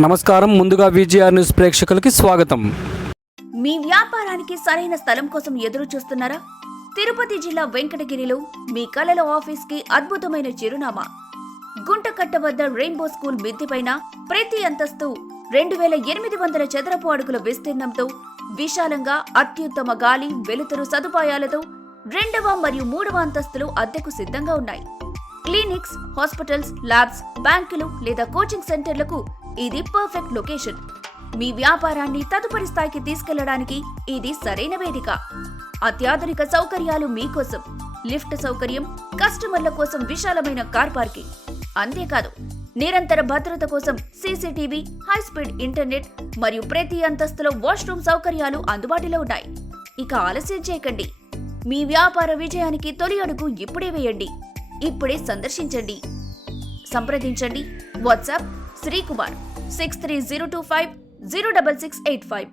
నమస్కారం. ముందుగా VGR news ప్రేక్షకులకి స్వాగతం. మీ వ్యాపారానికి సరైన స్థలం కోసం ఎదురు చూస్తున్నారా? తిరుపతి జిల్లా వెంకటగిరిలో మీ కలల ఆఫీస్ కి అద్భుతమైన చిరునామా. గుంటకట్ట వద్ద రెయిన్బో స్కూల్ మిద్దెపైన ప్రతి అంతస్తు 2800 చదరపు అడుగుల విస్తీర్ణంతో విశాలంగా అత్యుత్తమ గాలి, వెలుతురు సదుపాయాలతో 2వ మరియు 3వ అంతస్తులు అద్దెకు సిద్ధంగా ఉన్నాయి. క్లినిక్స్, హాస్పిటల్స్, ల్యాబ్స్, బ్యాంకులు లేదా కోచింగ్ సెంటర్లకు ఇది పర్ఫెక్ట్ లొకేషన్. మీ వ్యాపారాన్ని తదుపరి స్థాయికి తీసుకెళ్లడానికి ఇది సరైన వేదిక. అత్యాధునిక సౌకర్యాలు మీకోసం, లిఫ్ట్ సౌకర్యం, కస్టమర్ల కోసం విశాలమైన కార్ పార్కింగ్, అంతేకాదు నిరంతర భద్రత కోసం సీసీటీవీ, హై స్పీడ్ ఇంటర్నెట్ మరియు ప్రతి అంతస్తులో వాష్రూమ్ సౌకర్యాలు అందుబాటులో ఉన్నాయి. ఇక ఆలస్యం చేయకండి. మీ వ్యాపార విజయానికి తొలి అడుగు ఇప్పుడే వేయండి. ఇప్పుడే సందర్శించండి. సంప్రదించండి. వాట్సాప్ శ్రీకుమార్ 6302506685.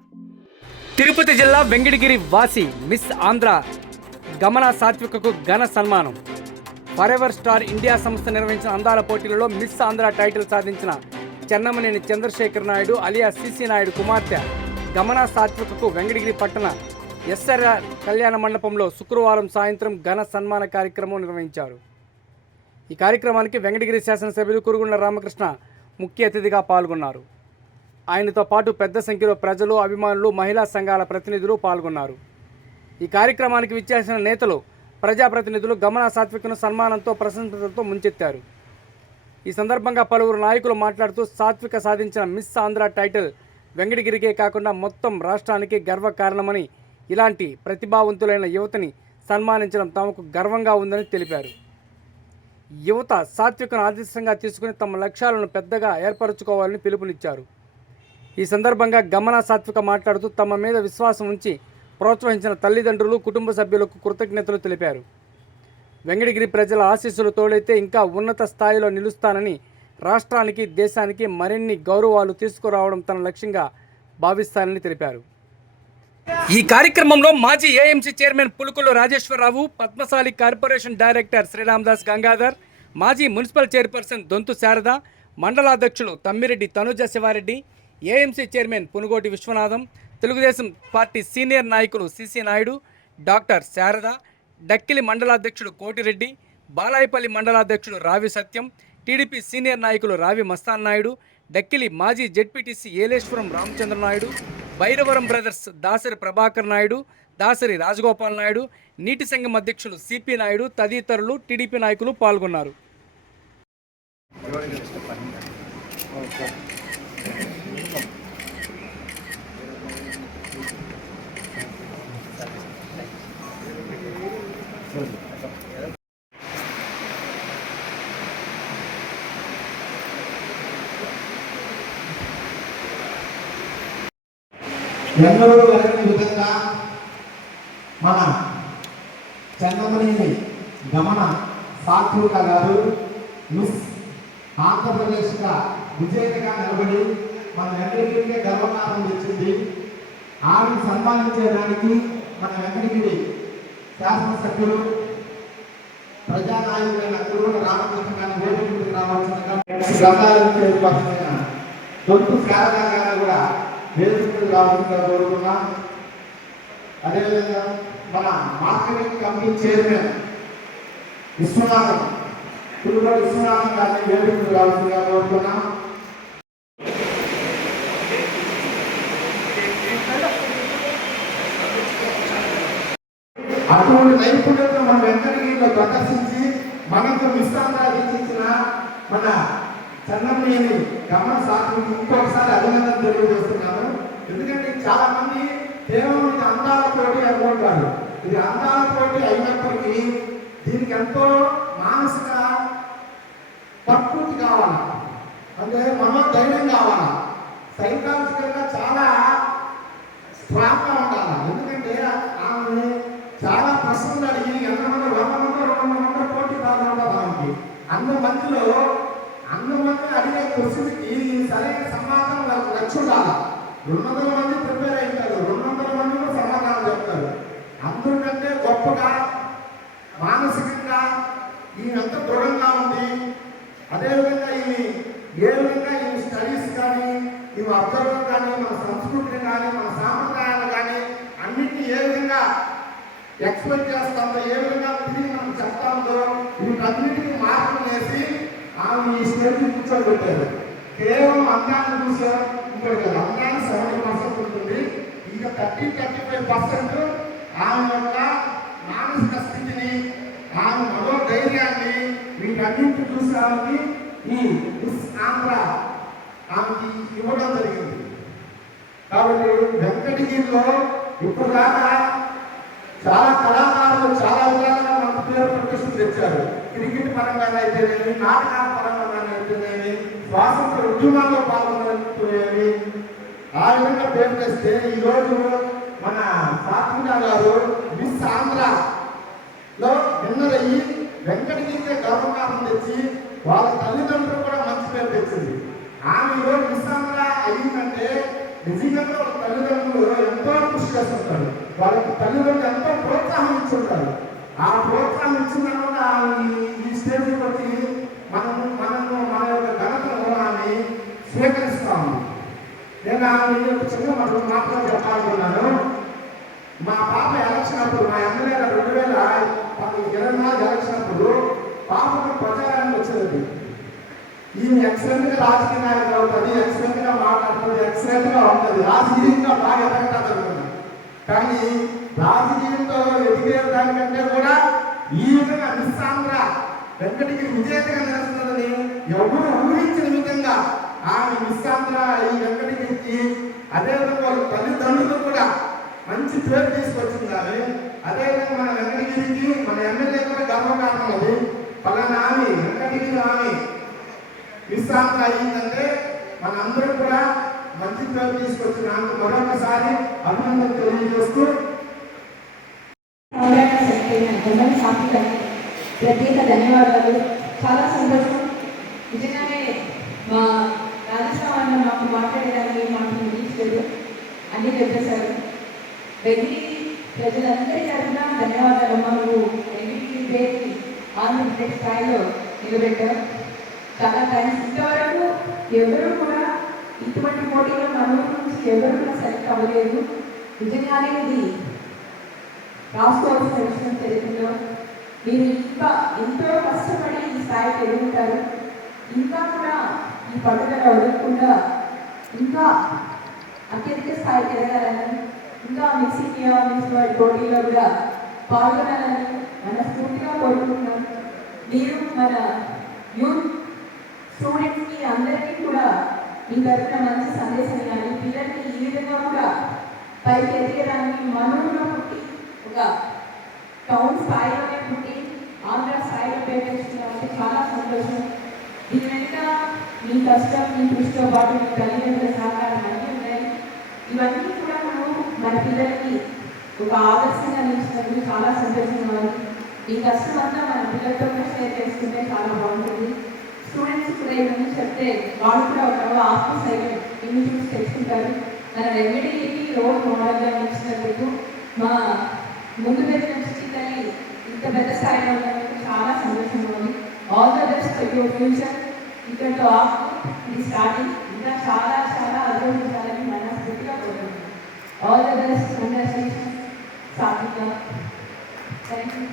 తిరుపతి జిల్లా వెంకటగిరి వాసి మిస్ ఆంధ్ర గమన సాత్వికకు ఘన సన్మానం. ఫరెవర్ స్టార్ ఇండియా సంస్థ నిర్వహించిన అందాల పోటీలలో మిస్ ఆంధ్ర టైటిల్ సాధించిన చెన్నమనేని చంద్రశేఖర్ నాయుడు అలియా సిసి నాయుడు కుమార్తె గమన సాత్వికకు వెంకటగిరి పట్టణ ఎస్ఆర్ఆర్ కళ్యాణ మండపంలో శుక్రవారం సాయంత్రం ఘన సన్మాన కార్యక్రమం నిర్వహించారు. ఈ కార్యక్రమానికి వెంకటగిరి శాసనసభ్యులు కురుగుండ్ల రామకృష్ణ ముఖ్య అతిథిగా పాల్గొన్నారు. ఆయనతో పాటు పెద్ద సంఖ్యలో ప్రజలు, అభిమానులు, మహిళా సంఘాల ప్రతినిధులు పాల్గొన్నారు. ఈ కార్యక్రమానికి విచ్చేసిన నేతలు, ప్రజాప్రతినిధులు గమన సాత్వికను సన్మానంతో, ప్రశంసలతో ముంచెత్తారు. ఈ సందర్భంగా పలువురు నాయకులు మాట్లాడుతూ సాత్విక సాధించిన మిస్ ఆంధ్ర టైటిల్ వెంకటగిరికే కాకుండా మొత్తం రాష్ట్రానికి గర్వకారణమని, ఇలాంటి ప్రతిభావంతులైన యువతని సన్మానించడం తమకు గర్వంగా ఉందని తెలిపారు. యువత సాత్వికను ఆదర్శంగా తీసుకుని తమ లక్ష్యాలను పెద్దగా ఏర్పరచుకోవాలని పిలుపునిచ్చారు. ఈ సందర్భంగా గమన సాత్విక మాట్లాడుతూ తమ మీద విశ్వాసం ఉంచి ప్రోత్సహించిన తల్లిదండ్రులు, కుటుంబ సభ్యులకు కృతజ్ఞతలు తెలిపారు. వెంకటగిరి ప్రజల ఆశీస్సులు తోడైతే ఇంకా ఉన్నత స్థాయిలో నిలుస్తానని, రాష్ట్రానికి, దేశానికి మరిన్ని గౌరవాలు తీసుకురావడం తన లక్ష్యంగా భావిస్తానని తెలిపారు. ఈ కార్యక్రమంలో మాజీ AMC chairman Pulukula Rajeshwararao, Padmashali corporation director Sriramadas Gangadhar, మాజీ మున్సిపల్ చైర్పర్సన్ దొంతు శారద, మండలాధ్యక్షులు Thammireddy Tanuja Sivareddy, AMC chairman Punugoti Viswanatham, Telugudesam party senior నాయకులు సిసి నాయుడు, డాక్టర్ శారద, డక్కిలి మండలాధ్యక్షుడు కోటిరెడ్డి, బాలాయపల్లి మండలాధ్యక్షుడు రావి సత్యం, టీడీపీ సీనియర్ నాయకులు రావి మస్తాన్ నాయుడు, డక్కిలి మాజీ జెడ్పీటీసీ ఏలేశ్వరం రామచంద్ర నాయుడు, భైరవరం బ్రదర్స్ దాసరి ప్రభాకర్ నాయుడు, దాసరి రాజగోపాల్ నాయుడు, నీటి సంఘం అధ్యక్షులు సిపి నాయుడు తదితరులు టీడీపీ నాయకులు పాల్గొన్నారు. ఎన్నడూ ఎరగని విధంగా మన చెన్నమనేని గమన సాత్విక గారు మిస్ ఆంధ్రప్రదేశ్గా విజేతగా నిలబడి మన వెంకటగిరికే గర్వకారణం తెచ్చింది. ఆమెను సన్మానించడానికి మన వెంకటగిరి శాసనసభ్యులు, ప్రజానాయకులైన కురుగుండ్ల రామకృష్ణ గారిని వేదికకు రావాల్సిందిగా గంగాధర దొంతు శారద గారు కూడా వేదికకు రావాల్సిందిగా కోరుతున్నా. అదేవిధంగా మన marketing committee chairman Viswanatham, Pulugoti Viswanatham గారిని వేదికకు రావాల్సిందిగా కోరుతున్నా. అటువంటి నైపుణ్యతను మన వెంకటగిరిలో ప్రదర్శించి మనకు విశ్రాంతించిన మన చెన్నమనేని గమన సాత్వికి ఇంకొకసారి అభినందన తెలియజేస్తున్నాను. ఎందుకంటే చాలా మంది కేవలం ఇది అందాల పోటీ అనుకుంటారు. ఇది అందాల పోటీ అయినప్పటికీ దీనికి ఎంతో మానసిక ప్రకృతి కావాలి, అంటే మనోధైర్యం కావాలి, సైకాలజికల్గా చాలా స్ట్రాంగ్గా ఉండాలి. ఎందుకంటే ఆమె చాలా ప్రశ్నలు అడిగి ఎంతమంది 100 పోటీ కావాలి. అంతమందిలో అడిగే క్వశ్చన్కి సరైన సమాధానం వాళ్ళకి వచ్చి ఉండాలి. 200 మంది ప్రిపేర్ అవుతారు, 200 మందిలో సమాధానం చెప్తారు. అందరికంటే గొప్పగా మానసికంగా ఈ ఎంత దృఢంగా ఉంది. అదేవిధంగా ఈ ఏ విధంగా ఈ స్టడీస్ కానీ ఇవి అబ్జర్వర్ కానీ మన సంస్కృతిని కానీ మన సాంప్రదాయాలు కానీ అన్నింటినీ ఏ విధంగా ఎక్స్ప్లెయిన్ చేస్తామో ఏ విధంగా తిరిగి మనం చెప్తామో వీటన్నిటికీ మార్పులు వేసి ఆమె ఈ స్టేజ్ కూర్చోబెట్టారు. కేవలం అందాన్ని చూసారు ఇంకోటి కదా, అందాన్ని 70% ఉంటుంది, ఇంకా 30-35% ఆమె యొక్క మానసిక స్థితిని ఆమె మనోధైర్యాన్ని వీటన్నింటినీ చూసి ఆమెకి ఈ మిస్ ఆంధ్ర ఆమెకి ఇవ్వడం జరిగింది. కాబట్టి వెంకటగిరిలో ఇప్పుడు దాకా చాలా కళాకారులు చాలా విధాలుగా మనకు పేరు ప్రతిష్టలు తెచ్చారు. క్రికెట్ పరంగా అయితేనేమి, నాటకాల పరంగా అయితేనేమి, స్వాతంత్ర ఉద్యమాల్లో పాల్గొనేవి ఆ విధంగా పేరు తెస్తే ఈరోజు మన సాత్విక గారు మిస్ ఆంధ్రలో విన్నర్ అయ్యి వెంకటగిరికే గర్వకారణం తెచ్చి వాళ్ళ తల్లిదండ్రులు కూడా మంచి పేరు తెచ్చింది. ఆమె ఈరోజు మిస్ ఆంధ్ర అయ్యిందంటే నిజంగా వాళ్ళ తల్లిదండ్రులు ఎంతో కృషి చేస్తుంటారు, వాళ్ళకి తల్లిదండ్రులు ఎంతో ప్రోత్సాహం ఇచ్చుంటారు. ఆ ప్రోత్సాహం ఇచ్చిన తర్వాత ఈ స్టేజ్కి వచ్చి మనము మన యొక్క ఘనతను ఆమె స్వీకరిస్తాము. నేను ఆమె చిన్న మాటలు చెప్పాలనుకున్నాను. మా పాప ఎలక్షన్ అప్పుడు మా ఎమ్మెల్యే 2024 ఎలక్షన్ అప్పుడు పాపకు ప్రచారానికి వచ్చేది. ఈమె ఎక్సలెంట్గా రాజకీయ నాయకులు అవుతుంది, ఎక్సలెంట్గా మాట్లాడుతుంది, ఎక్సలెంట్గా ఉంటుంది, రాజకీయంగా బాగా ఎదగటానికి అనుకున్నాను. కానీ రాజకీయంతో ఎదిగే దానికంటే కూడా ఈ విధంగా మిస్ ఆంధ్ర వెంకటగిరి విజేతగా నిలుస్తుందని ఎవరు ఊహించిన విధంగా ఆమె మిస్ ఆంధ్ర ఈ వెంకటగిరికి అదేవిధంగా వాళ్ళ తల్లిదండ్రులు కూడా మంచి పేరు తీసుకొచ్చింది. ఆమె అదేవిధంగా మన వెంకటగిరికి మన ఎమ్మెల్యే కూడా గర్వకారణం అది. పలానా ఆమె వెంకటగిరి ఆమె మిస్ ఆంధ్ర అయ్యిందంటే మనందరం కూడా మంచి పేరు తీసుకొచ్చిన ఆమెకు మరొకసారి అభినందన తెలియజేస్తూ ప్రత్యేక ధన్యవాదాలు. చాలా సంతోషం. నిజంగానే మా రాజస్వామి మాకు మాట్లాడేదానికి మాకు ముగించలేదు, అన్నీ చెప్పేశారు. వెంకటి ప్రజలందరి తరఫున ధన్యవాదాలు. మాకు వెంకటి పేరుని ఆంధ్రప్రదేశ్ స్థాయిలో నిలబెట్టారు. చాలా థ్యాంక్స్. ఇంతవరకు ఎవరు కూడా ఇటువంటి పోటీలో మన నుంచి ఎవరు కూడా సెలెక్ట్ అవ్వలేదు. నిజంగానే ఇది రాష్ట్రోత్సవ విషయం చరిత్రలో మీరు ఇంకా ఎంతో కష్టపడి ఈ స్థాయికి ఎదుగుతారు. ఇంకా కూడా ఈ పట్టుదల వదలకుండా ఇంకా అత్యధిక స్థాయికి ఎదగాలని, ఇంకా మిస్ ఇండియా మిస్ వరల్డ్ పోటీలో కూడా పాల్గొనాలని మనస్ఫూర్తిగా కోరుకుంటున్నాం. మీరు మన యూత్ స్టూడెంట్స్కి అందరికీ కూడా మీ తరఫున మంచి సందేశం ఇవ్వాలి. పిల్లల్ని ఈ విధంగా కూడా పైకి ఎదిగడానికి మనలో పుట్టి ఒక టౌన్ స్థాయిలోనే పుట్టి ఆంధ్ర స్థాయిలో పేరు తెచ్చుకున్నారంటే చాలా సంతోషం. దీని వెనుక మీ కష్టం, మీ కృషితో పాటు మీ తల్లిదండ్రుల సహకారం అన్నీ ఉన్నాయి. ఇవన్నీ కూడా మనం మన పిల్లలకి ఒక ఆదర్శంగా నిలిచినందుకు చాలా సంతోషంగా ఉంది. ఈ కష్టం అంతా మన పిల్లలతో కూడా షేర్ చేసుకుంటే చాలా బాగుంటుంది. స్టూడెంట్స్ కూడా ఇవన్నీ చెప్తే వాళ్ళు కూడా ఒక ఆత్మశైలి ఇన్ని చూసి తెచ్చుకుంటారు. మన వెంకటగిరికి రోల్ మోడల్గా నిలిచినందుకు మా ముందు పెట్టిన చిత్రాన్ని ఇంత పెద్ద స్థాయిలో ఉన్నందుకు చాలా సంతోషంగా ఉంది. All the best for your future. ఇక్కడితో ఇది స్టార్టింగ్, ఇంకా చాలా చాలా అభివృద్ధించాలని మనస్ఫూర్తిగా కోరుకుంటున్నాను. All the best. కంగ్రాచులేషన్స్ సాత్విక. Thank you.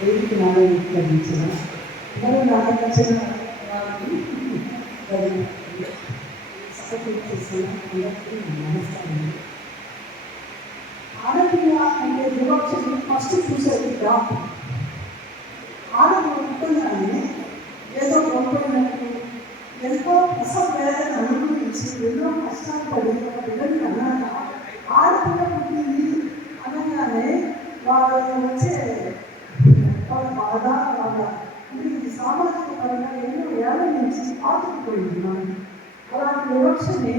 వేదిక నారాయణ మరో నాకు నచ్చిన సపోర్ట్ చేసిన అందరికీ నమస్కారం. ఆడపిల్ల అంటే వివక్షని ఫస్ట్ చూసేది డాక్టర్. ఆడపిల్ల పుట్టగానే ఏదో గొప్పనట్టు ఎంతో అసవేదన అనుభవించి ఎన్నో కష్టాలు పడి ఒక బిడ్డని అన్నాక ఆడపిల్ల పుట్టింది అనగానే వాళ్ళు వచ్చే వాళ్ళ బాధ ఇది సామాజిక పరంగా ఎన్నో ఏళ్ళ నుంచి ఆదుకుపోయింది. మనం అలాంటి వివక్షని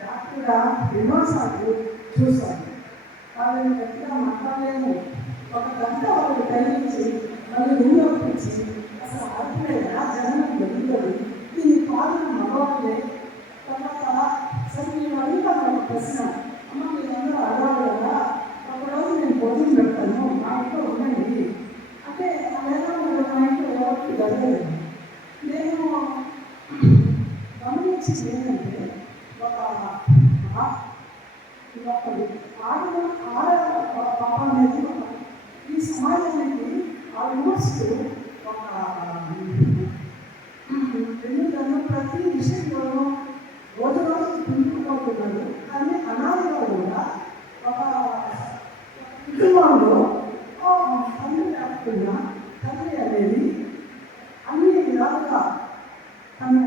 డాక్టర్గా ఎన్నోసార్లు చూశాను. వాళ్ళని గట్టిగా మాట్లాడలేము. ఒక గంట వాళ్ళు కలిగించి మళ్ళీ వినియోగించి అసలు ఆడపిల్లగా జనం జరుగుతుంది, దీని పాలన మగవాళ్ళే. తర్వాత సరే నేను అడుగుతాను ఒక ప్రశ్న, అమ్మ మీరందరూ అడగాలి కదా, ఒకరోజు నేను భోజనం పెడతాను, మా ఇంట్లో ఉన్నాయి ఒకటి ఆడ పాప అనేది ఈ సమాజానికి ఆల్మోస్ట్ ఒక ఎందుకంటే ప్రతి విషయంలోనూ రోజు రోజుకి పెంచుకుంటున్నారు. కానీ అనాదిగా కూడా ఒక కుటుంబంలో తల్లి లేకపోయినా తల్లి అనేది అన్ని విధాలుగా తను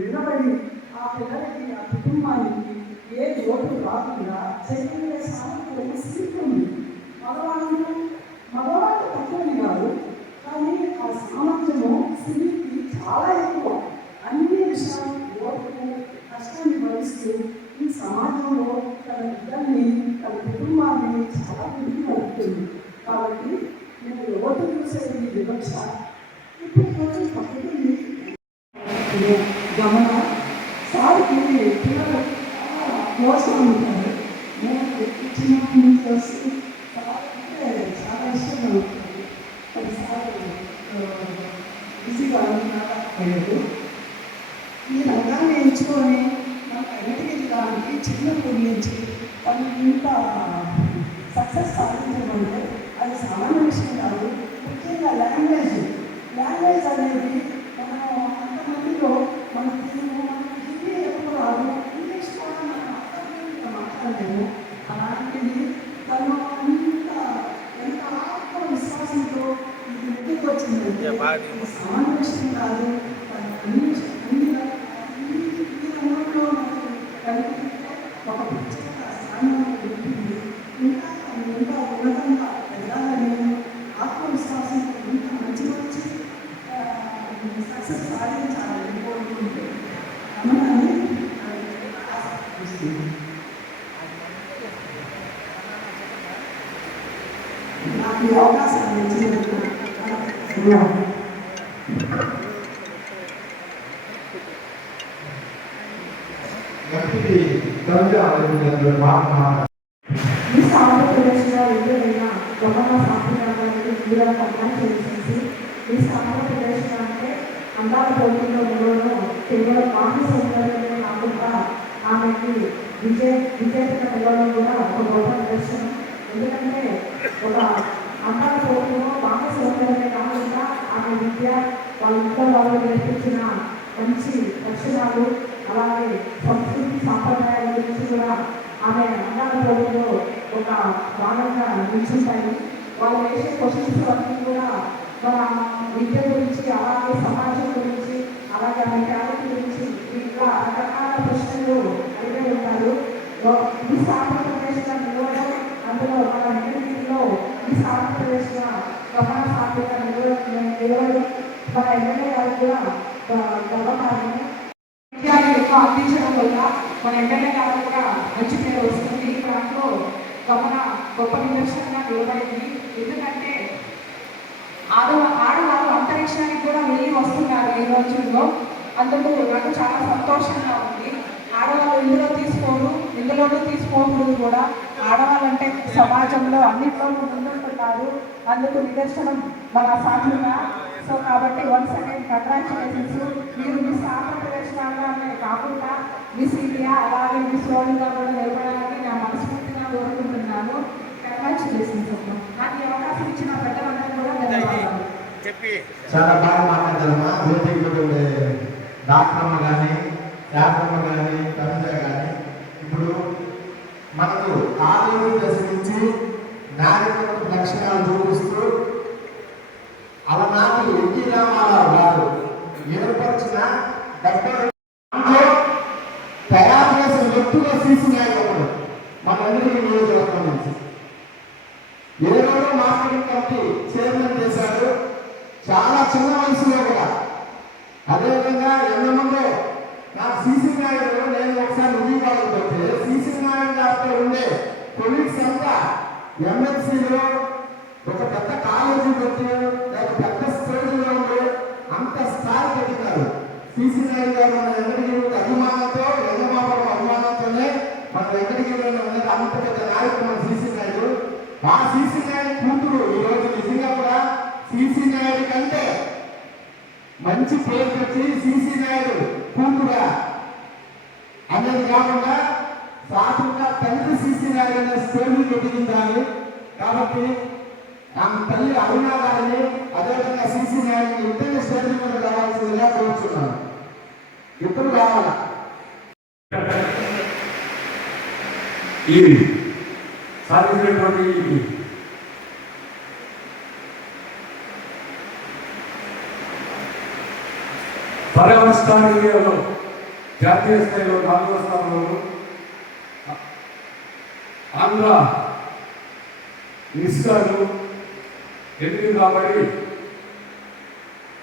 నిలబడి ఆ పిల్లలకి ఆ కుటుంబానికి ఏ లోటు రాకుండా చైతన్య సామర్థ్యం స్థితి మగవాళ్ళు తక్కువని కాదు, కానీ ఆ సామర్థ్యము స్త్రీకి చాలా ఎక్కువ. అన్ని విషయాలు ఓర్పు కష్టాన్ని భరిస్తూ ఈ సమాజంలో తన బిడ్డల్ని తన కుటుంబాన్ని చాలా ముందుకు నడుపుతుంది. కాబట్టి నేను ఓటు చూసేది వివక్ష ఇప్పుడు కొంచెం తగ్గుతుంది. గమన సార్కి పిల్లలు చాలా మోసం ఉంటారు. నేను చిన్నప్పటి నుంచి వస్తూ సార్కి చాలా ఇష్టం అవుతుంది. కొన్నిసార్లు బిజీగా నాటకపోయాడు. ఈ రంగాన్ని ఎంచుకొని మనకు ఎన్నికడానికి చిన్నప్పటి నుంచి తను ఇంత సక్సెస్ సాధించమంటే అది సామాన్య విషయం కాదు. ముఖ్యంగా లాంగ్వేజ్ అనేది మనం అంతమందిలో మన తెలుగు మనకు హిందీ ఎక్కువ రాదు, ఇంగ్లీష్ కూడా మనం అర్థంగా మాట్లాడలేము. అలాంటిది తను ఎంత ఆత్మవిశ్వాసంతో ఇది ముందుకు వచ్చిందంటే సామాన్య విషయం కాదు. అన్ని రంగంలో మనకు కనిపిస్తే ఒక ప్రత్యేక స్థానంలో ఉంటుంది. ఇంకా ఉన్నతంగా ఎదగాలని ఆత్మవిశ్వాసంతో ఇంకా మంచి సక్సెస్ సాధించాలని కోరుకుంటే అమ్మని నాకు ఈ అవకాశాన్ని ఇచ్చినందుకు మిస్ ఆంధ్రప్రదేశ్లో ఎదురైన గొప్ప సాంప్రదాయానికి దూర కన్నా చేసేసి మిస్ ఆంధ్రప్రదేశ్లో అంటే అందాల పోటీలో నిలవడం కేవలం మానవ సౌందర్యమే కాకుండా ఆమెకి విజేతగా నిలవడం కూడా ఒక గొప్ప నిదర్శనం. ఎందుకంటే ఒక అందాల పోటీలో మానవ సౌందర్యమే కాకుండా ఆమె విద్య వాళ్ళ ఇంట్లో వాళ్ళు నేర్పించిన మంచి లక్షణాలు అలాగే సంస్కృతి సాంప్రదాయాల గురించి కూడా ఆమె అందాల పోటీలో ఒక భాగంగా నిల్చుంటాయి. వాళ్ళు వేసే క్వశ్చన్స్ అన్నీ కూడా మన విద్య గురించి అలాగే సమాజం గురించి అలాగే ఆమె క్యారెక్టర్ గురించి ఇంకా రకరకాల ప్రశ్నలు అడిగే ఉంటారు. ఈ ఆంధ్రప్రదేశ్గా నిలవడం అందులో మన వెంకటగిరిలో ఈ ఆంధ్రప్రదేశ్గా గమన సాధ్యత నిలవడం మన ఎమ్మెల్యే గారు కూడా గర్వకారణమే. విద్యాన్ని ఎక్కువ అందించడం వల్ల మన ఎమ్మెల్యే గారు కూడా మంచి పేరు వస్తుంది. దాంట్లో గమన గొప్ప నిదర్శనంగా నిలబడింది. ఎందుకంటే ఆడవాళ్ళు అంతరిక్షానికి కూడా వెళ్ళి వస్తున్నారు ఈ రోజుల్లో. అందుకు నాకు చాలా సంతోషంగా ఉంది. ఆడవాళ్ళు ఇందులోనూ తీసుకోకూడదు కూడా. ఆడవాళ్ళంటే సమాజంలో అన్నింటిలోనూ ముందుంటున్నారు. అందుకు నిదర్శనం మన సాధుగా. సో కాబట్టి వన్స్ అగైన్ కంగ్రాచులేషన్స్. మీరు మిస్ ఆంధ్రప్రదేశ్ లాగానే కాకుండా మిస్ ఇండియా అలాగే మిస్ వరల్డ్గా కూడా నిలబడాలని నా మనస్ఫూర్తిగా కోరుకుంటున్నాను. కంగ్రాచులేషన్స్ అమ్మా. నాకు ఈ అవకాశం ఇచ్చిన పెద్దలందరూ కూడా ధన్యవాదాలు. చాలా బాగా మాట్లాడతారమ్మా. వేదికలో డాక్టర్ అమ్మ కానీ శాస్త్రమ్మ కానీ కవిత కానీ ఇప్పుడు మనకు ఆరోగ్య దశ నుంచి నాయకత్వ లక్షణాలు చూపిస్తూ అలనాటి ఎన్టీ రామారావు గారు ఏర్పరిచిన 70 తయారు చేసిన వ్యక్తుల సీసీ నాయకుడు మనందరికీ నియోజకవర్గం నుంచి 20వ మార్కెటింగ్ కమిటీ చైర్మన్ చేశాడు. చాలా చిన్న వయసులో కూడా. అదేవిధంగా ఎన్నమందో నాకు సీసీ నాయుడు నేను ఒకసారి ఉద్యోగాలు పెడితే సీసీ నాయుడు గారితో ఉండే కొలీగ్స్ అంతా ఎంఎస్సీలో ఒక పెద్ద కాలేజీ పెట్టి లేక పెద్ద స్టేజ్లో ఉండే అంత స్థాయికి ఎదుగుతారు. సీసీ నాయుడు గారు మన వెంకటగిరి అభిమానంతో ఎంగమాపడం అభిమానంతోనే మన వెంకటగిరిలో ఉన్నది అంత పెద్ద నాయకుడు మన సీసీ నాయుడు. ఆ సీసీ నాయుడు కూతురు ఈరోజు నిజంగా కూడా సీసీ నాయుడు కంటే మంచి పేరు తెచ్చి సీసీ నాయుడు కూతురా అనేది కాకుండా ఆఖరిగా తండ్రి సీసీ నాయుడు స్టేజ్ ఎదిగిందాలి. కాబట్టి ఆమె తల్లి అరుణ గారిని అదేవిధంగా సీసీ నాయుడిని ఇద్దరు స్టేజ్ మీద రావాల్సిందిగా కోరుతున్నాను. ఇప్పుడు రావాలా ఈ సాధించినటువంటి పర్యావరణ ఏరియాలో జాతీయ స్థాయిలో 4వ స్థానంలో ఆంధ్ర నిష్కాలు ఎన్నిక కాబట్టి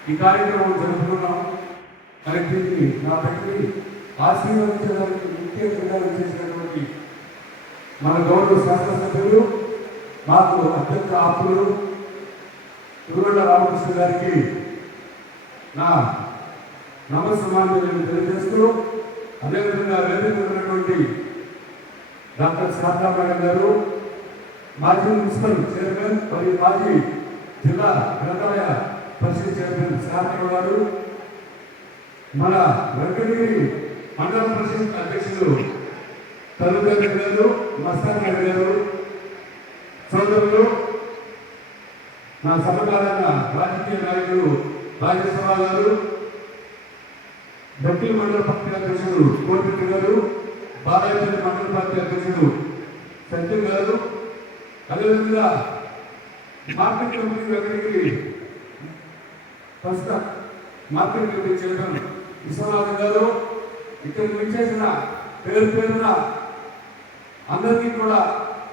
ఈ కార్యక్రమం జరుపుకున్నాం. మరి దీన్ని నా పెట్టి ఆశీర్వదించడానికి ముఖ్య విధానం చేసినటువంటి మన గౌరవ శాసనసభ్యులు మాకు అత్యంత ఆప్తులు తురుగొండ రామకృష్ణ గారికి నా నమస్సమాన్యాలను తెలియజేస్తూ, అదేవిధంగా వేదిక ఉన్నటువంటి డాక్టర్ శారదా మేడం గారు, మాజీ మున్సిపల్ చైర్మన్ మరియు మాజీ జిల్లా గ్రంథాలయ పరిషత్ చైర్మన్ శారదా గారు, మన వెంకటగిరి మండల పరిషత్ అధ్యక్షులు తల్లుగారి గారు, మస్తాన్ గారి గారు, సోదరులు, నా సమకాలీన రాజకీయ నాయకులు రాజేశ్వరరావు గారు, బట్టి మండల పార్టీ అధ్యక్షుడు కోటిరెడ్డి గారు, బాలాయపల్లి మండల పార్టీ అధ్యక్షుడు సత్యం గారు, అదేవిధంగా మార్కెట్ కమిటీ వెంకటగిరి ప్రస్తుత మార్కెట్ కమిటీ చైర్మన్ విశ్వనాథ్ గారు, ఇక్కడ విచ్చేసిన పేరున అందరికీ కూడా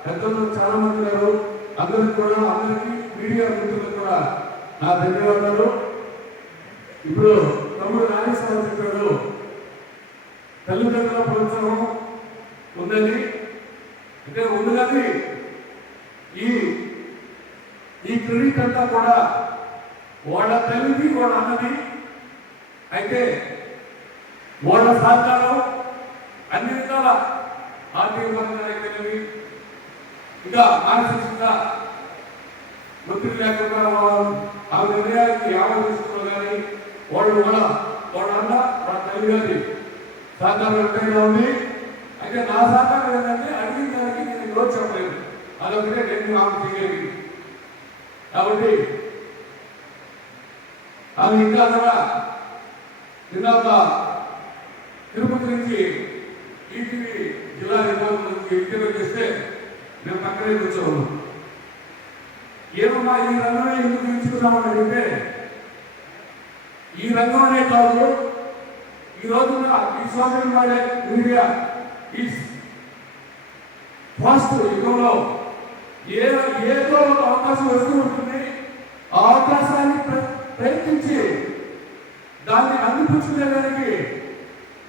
పెద్దలు చాలా మంది ఉన్నారు. అందరికీ మీడియా మిత్రులకు కూడా నా ధన్యవాదాలు. ఇప్పుడు తమ్ముడు రాజేశ్వరరావు చెప్పాడు, తల్లిదండ్రుల ప్రోత్సాహం ఉందని. అంటే ఉంది కానీ ఈ క్రెడిట్ అంతా కూడా వాళ్ళ తల్లికి వాళ్ళ అన్నది. అయితే వాళ్ళ సహకారం అన్ని విధాల ఆర్థిక పరంగా అయిపోయినవి, ఇంకా మానసికంగా ఒత్తిడి లేకుండా ఆ నిర్ణయానికి ఆమోదించడం కానీ వాళ్ళ అన్న వాళ్ళ తల్లి గారి సహకారం ఎంతైనా ఉంది. అయితే నా సహకారం ఏంటంటే అడిగిన దానికి నేను ఈరోజు చెప్పలేదు, అదొకటే నేను ఆమె చేయగలిగింది. కాబట్టి అది ఇంకా కూడా నిన్న తిరుపతి నుంచి ఈటీవీ జిల్లా రిపోర్ట్ నుంచి ఇంటర్వ్యూ చేస్తే మేము పక్కనే కూర్చోన్నాం. ఏమమ్మా ఈ రంగంలో ఎందుకు ఎంచుకున్నామని అడిగితే, ఈ రంగంలోనే కాదు, ఈ రోజున ఈ సోషల్ మీడియా ఈ ఫాస్ట్ యుగంలో ఏదో ఒక అవకాశం వస్తూ ఉంటుంది. ఆ అవకాశాన్ని ప్రయత్నించి దాన్ని అందిపుచ్చుకునేదానికి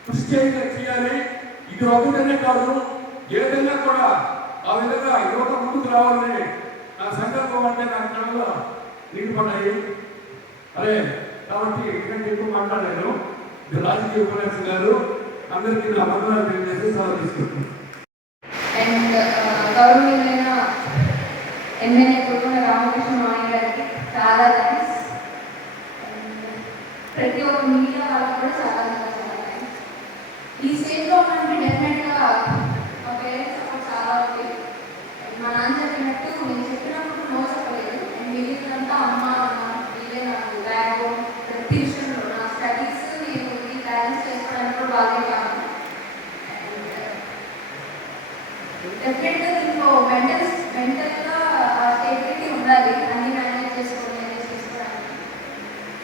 కృషి చేయాలి. ఇది ఒకటనే కాదు, ఏదైనా కూడా ఆ విధంగా యువత ముందుకు రావాలని నా సంకల్పం. అంటే నా కళలో నీటిపడ్డాయి. అరే కాబట్టి ఇటువంటి ఎక్కువ మాట్లాడాను. రాజకీయ ఉపన్యాసం గారు అందరికీ నా వందనాలు తెలియజేసి సలహా తీసుకుంటున్నాను. అండ్ గౌరవనీయులైన ఎమ్మెల్యే తురుగొండ రామకృష్ణ మామయ్య గారికి చాలా థ్యాంక్స్. ప్రతి ఒక్క మీడియా వాళ్ళకి కూడా చాలా థ్యాంక్స్. ఈ స్టేజ్లో మనకి డెఫినెట్గా మా పేరెంట్స్ సపోర్ట్ చాలా ఉంది. మా నాన్న చెప్పినట్టు నేను చెప్పినప్పుడు నో చెప్పలేదు. అండ్ మిగిలినంతా అమ్మ వీళ్ళే నాకు బ్యాక్ బోన్. ప్రతి విషయంలో నా స్టడీస్ నేను ఈ బ్యాలెన్స్ చేసుకోవడానికి కూడా వాళ్ళే కాదు. డెఫినెట్గా దీంట్లో మెంటల్గా స్టేబిలిటీ ఉండాలి, అన్ని మేనేజ్ చేసుకోవడానికి.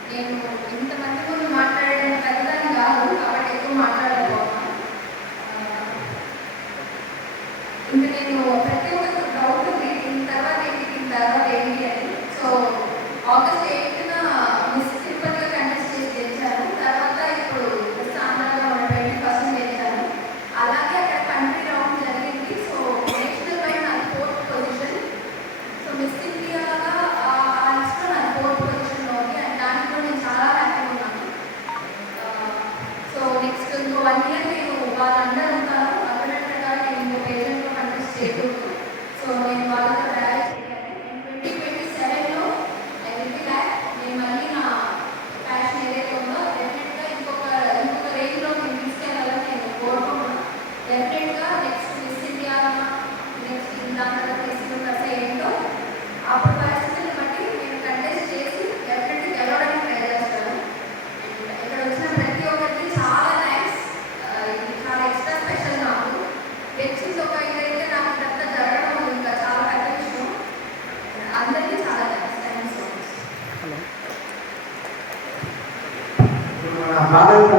నేను ఇంతమంది ముందు మాట్లాడే పెద్దదాన్ని కాదు కాబట్టి ఎక్కువ మాట్లాడలేకపోతున్నా. ఇంకా నేను ప్రతి ఒక్క డౌట్ ఉంది, దీని తర్వాత ఏంటి అని. సో ఆగస్ట్ 8న మిస్ తిరుపతిగా కంటెస్ట్ చేసి గెలిచాను. తర్వాత ఇప్పుడు ఆంధ్రాలో 20% గెలిచాను. అలాగే అక్కడ కంట్రీ రౌండ్ జరిగింది. సో నేషనల్ పైన 4th పొజిషన్. సో మిస్ ఇండియాగా ఆ లిస్ట్లో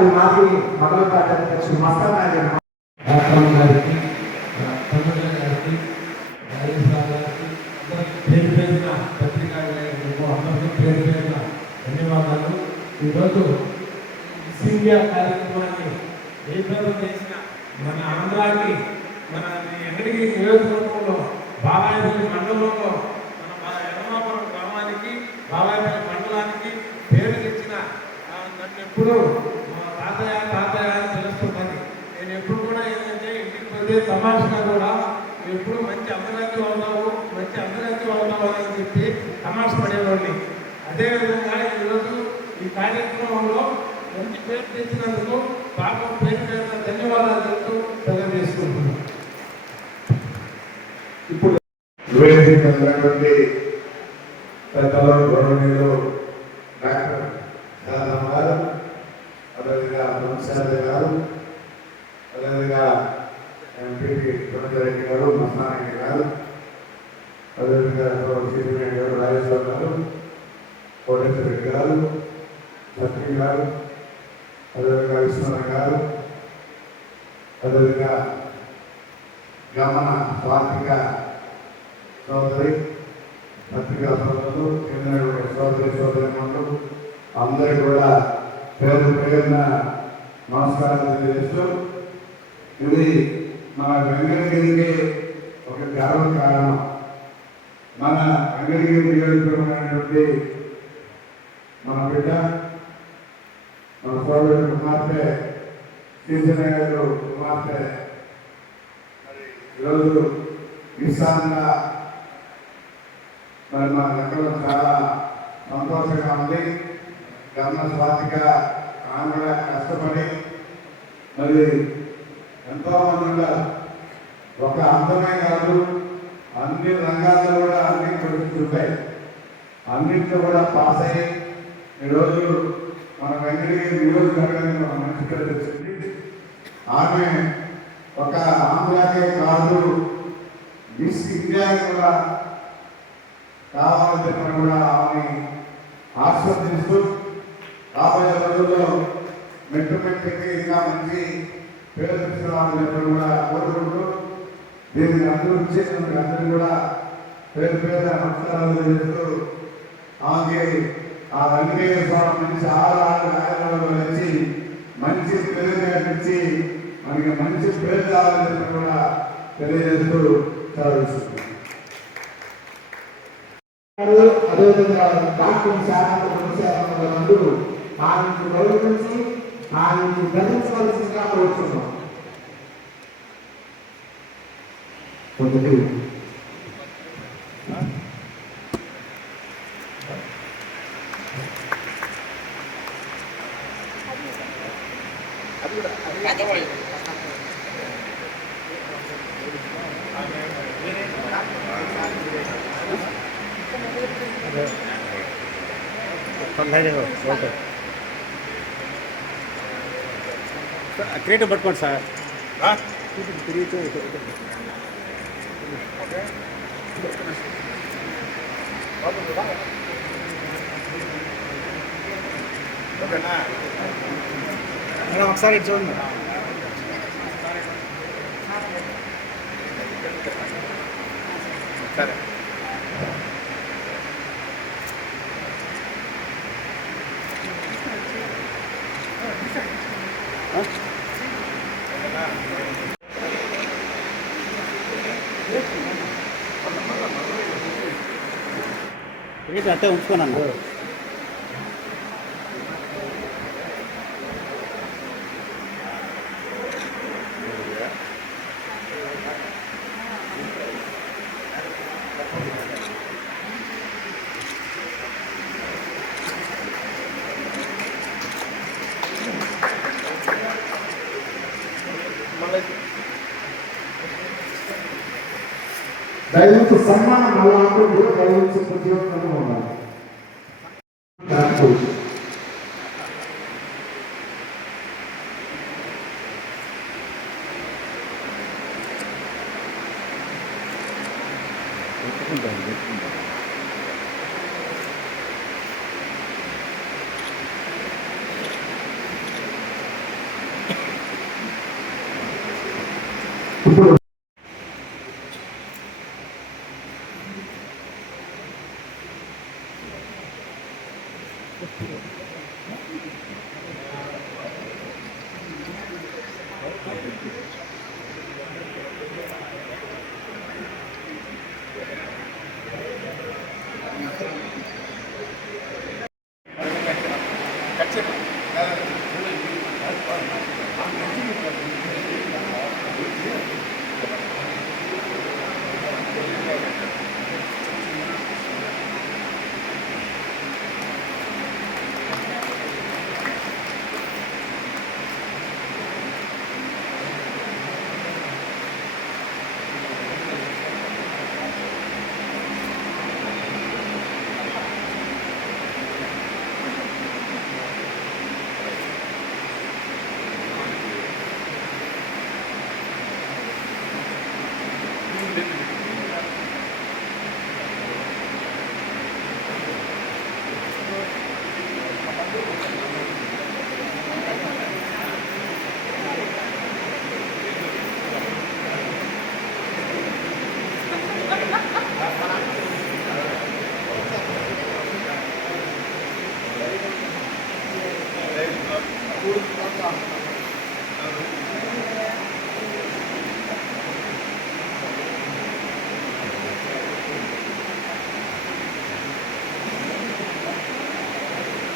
అది మాకి మండల పార్టీ అధ్యక్షుడు మస్తాన్ నాయక్ గారికి తమ్ముడు గారికి రాజేశ్వర గారికి అందరికీ పేరు పేరున పత్రికా విలేకరులకు అందరికీ పేరు పేరున ధన్యవాదాలు. ఈరోజు మిస్ ఇండియా కార్యక్రమాన్ని ఏర్పాటు చేసిన మన ఆంధ్రాకి మన ఎక్కడికి నియోజకవర్గంలో బాలాయపల్లి మండలంలో మన ఎర్రమాపురం గ్రామానికి బాలాయపల్లి మండలానికి పేరు తెచ్చిన నన్ను ఎప్పుడు మా తాతయ్య అని తెలుస్తుందని నేను ఎప్పుడు కూడా ఏంటంటే ఇంటికి పోతే తమాషగా కూడా ఎప్పుడు మంచి అందరికీ అవుతావు అని చెప్పి తమాష పడేవాడిని. అదేవిధంగా ఈరోజు ఈ కార్యక్రమంలో మంచి పేరు తెచ్చినందుకు పాపం పేరు పేరున ధన్యవాదాలు చెప్తూ తెలియజేసుకుంటున్నాను. ఇప్పుడు నివేదించినటువంటి పెద్దలు గౌరవనీయులు డాక్టర్ శారదమ్మ గారు, అదేవిధంగా వంశాలి గారు, అదేవిధంగా ఎంపీటీ రెడ్డి గారు, మస్తానాయక్ గారు, అదేవిధంగా సీనియర్ గారు, రాజేశ్వర గారు, కోటేశ్వర రెడ్డి గారు, సత్యం గారు, అదేవిధంగా విశ్వనాథ్ గారు, అదేవిధంగా గమన స్వార్థిక సోదరి పత్రికా సోదరులు, చెందిన సోదరిమణులు అందరికీ కూడా పేరు పేరున నమస్కారం తెలియజేస్తూ, ఇది మన వెంకటగిరికి ఒక గర్వ కారణం. మన వెంకటగిరి నియోజకవర్గమైనటువంటి మన బిడ్డ, మన సోదరుడు కుమార్తె శ్రీజన గారు కుమార్తె ఈరోజు ఈశాన్యంగా మరి మా దగ్గర చాలా సంతోషంగా ఉంది. గమన స్వాతిగా ఆమె కూడా కష్టపడి మరి ఎంతో మంది ఉన్నారు. ఒక అంతమే కాదు, అన్ని రంగాల్లో కూడా అన్ని పరిస్థితులు ఉంటాయి. అన్నింటిలో కూడా పాస్ అయ్యి ఈరోజు మన వెంకటగిరి నియోజకవర్గానికి మన మంచి పేరు తెచ్చింది. ఆమె ఒక ఆంధ్రాకే కాదు, మిస్ ఇండియా కూడా కావాలని చెప్పిన కూడా ఆమెని ఆస్వాదిస్తూ రాబోయే రోజుల్లో మెట్టుకి ఇంకా మంచి పేరు తీసుకురావాలని చెప్పి కూడా కోరుకుంటూ, దీన్ని అందరూ అందరూ కూడా పేరు పేరు నమస్కారాలు తెలియజేస్తూ, ఆమె ఆ వెంకయ్య స్వామి మంచి ఆరాధనలో వచ్చి మంచి పేరు నేర్పించి మనకి మంచి పేరు కావాలని కూడా తెలియజేస్తూ చదివిస్తున్నాం. అదేవిధంగా డాక్టర్ శాఖలు ఆయనకు గౌరవించి ఆయనకు ధరించవలసిందిగా కోరుతున్నాం. ఓకే క్రియేటివ్ పట్టుకోండి సార్. ఒకసారి చూడండి. సరే అంటే ఉంచుకోనన్నా. దయచేసి సన్మానం అలాంటి కూడా దయచేసి ప్రతి ఒక్కరు ఉండాలి.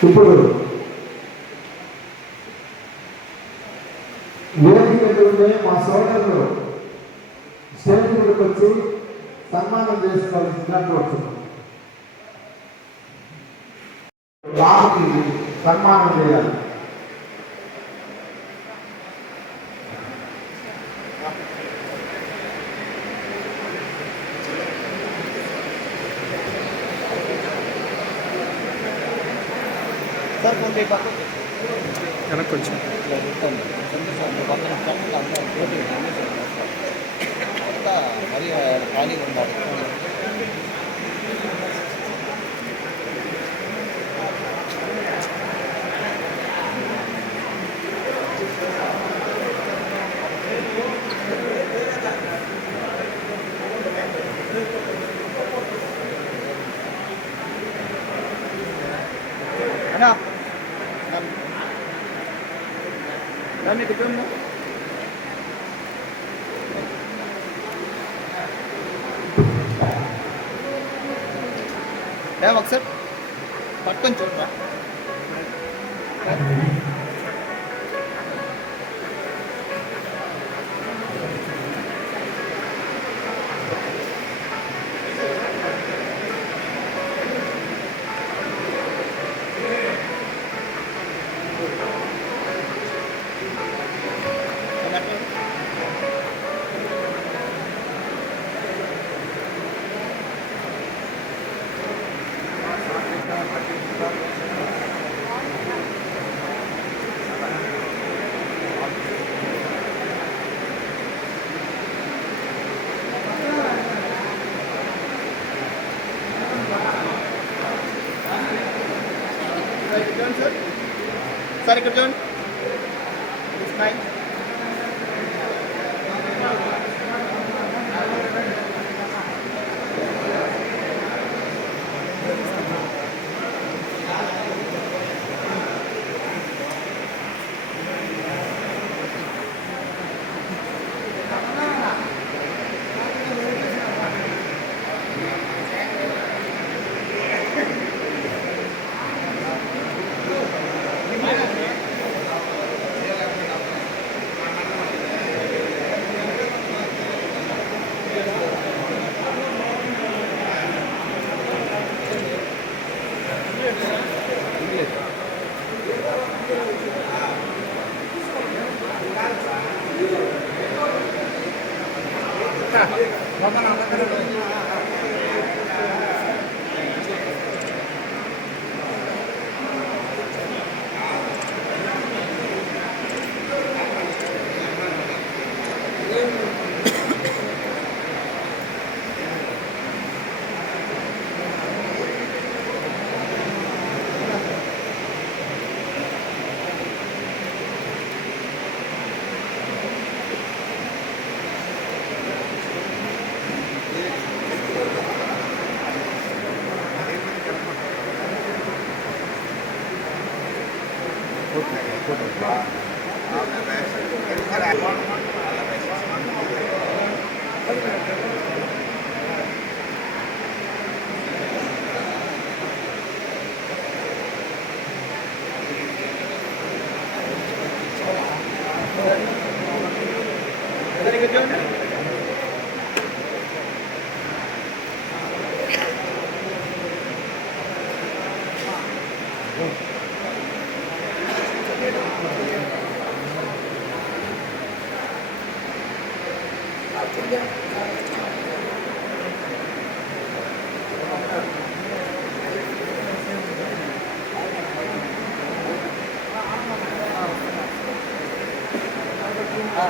ఇప్పుడు వేదిక ఉండే మా సోదరులు స్టేజ్ మీదకి వచ్చి సన్మానం చేసుకోవాల్సిందిగా కోరుతున్నాం. రాముకి సన్మానం చేయాలి. కొంచెం మరి ఖాళీగా ఉండాలి. అన్నా దాన్ని దిగున్నా ఒకసారి పట్టుకొని చూడరా. సార్ ఇక్కడ చూడండి. స్మైల్.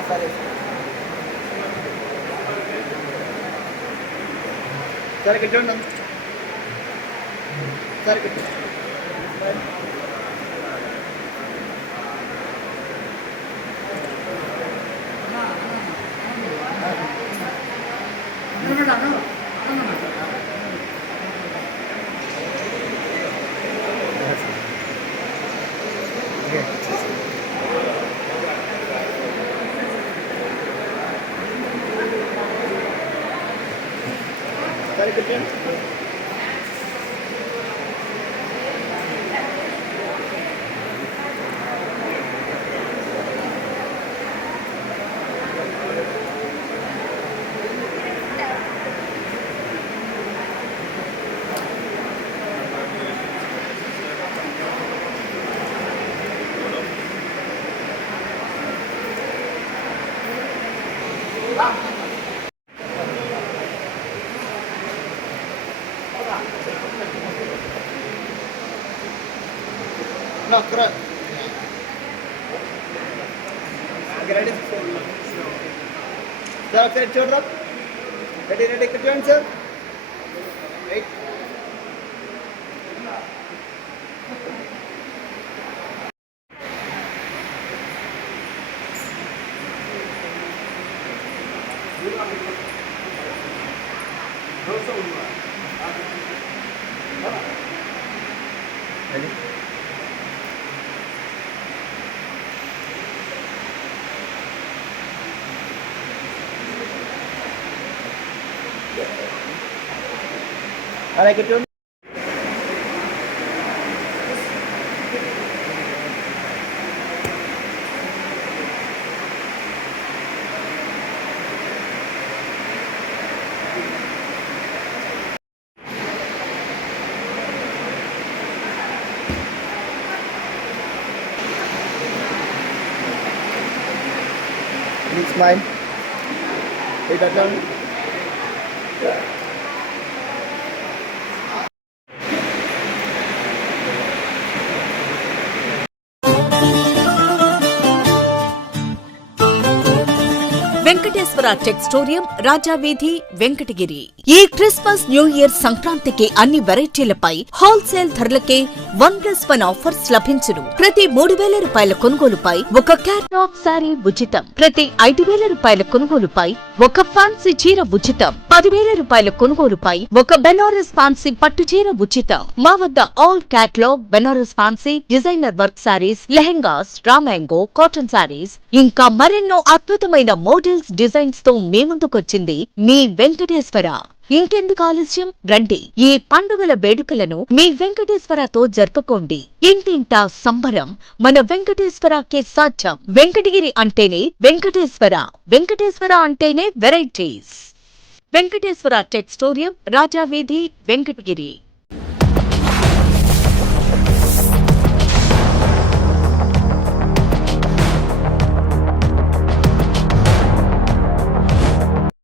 సరే సరే ఇక్కడ చూడండి. సరే ఇక్కడ No, correct. Ready? Sir, okay, children. Ready, good job, sir. Wait. Ready? All right, good job. Please smile. Hey, that down. Venkateswara టెక్స్టోరియం, Rajaveedhi, Venkatagiri. ఈ క్రిస్మస్ న్యూ ఇయర్ సంక్రాంతికి అన్ని వెరైటీలపై హోల్సేల్ ధరలకే 1+1 ఆఫర్స్ లభించును. ప్రతి 3,000 రూపాయల కొనుగోలుపై ఒక క్యాట్లాగ్ శారీ ఉచితం. ప్రతి 5,000 రూపాయల కొనుగోలుపై ఒక ఫ్యాన్సీ చీర ఉచితం. 10,000 రూపాయల కొనుగోలుపై ఒక బెనారస్ ఫ్యాన్సీ పట్టు చీర ఉచితం. మా వద్ద all catalogue Banaras fancy designer work sarees, lehengas, రామాంగో, కాటన్ శారీస్, ఇంకా మరెన్నో అద్భుతమైన మోడల్స్, డిజైన్స్ తో మీ ముందుకొచ్చింది మీ వెంకటేశ్వర. ఇంకెందుకు ఆలస్యం, రండి. ఈ పండుగల వేడుకలను మీ వెంకటేశ్వరతో జరుపుకోండి. ఇంటింటా సంబరం మన వెంకటేశ్వరకే సాధ్యం. వెంకటగిరి అంటేనే వెంకటేశ్వర, వెంకటేశ్వర అంటేనే వెరైటీస్. వెంకటేశ్వర టెక్స్టోరియం, రాజావీధి, వెంకటగిరి.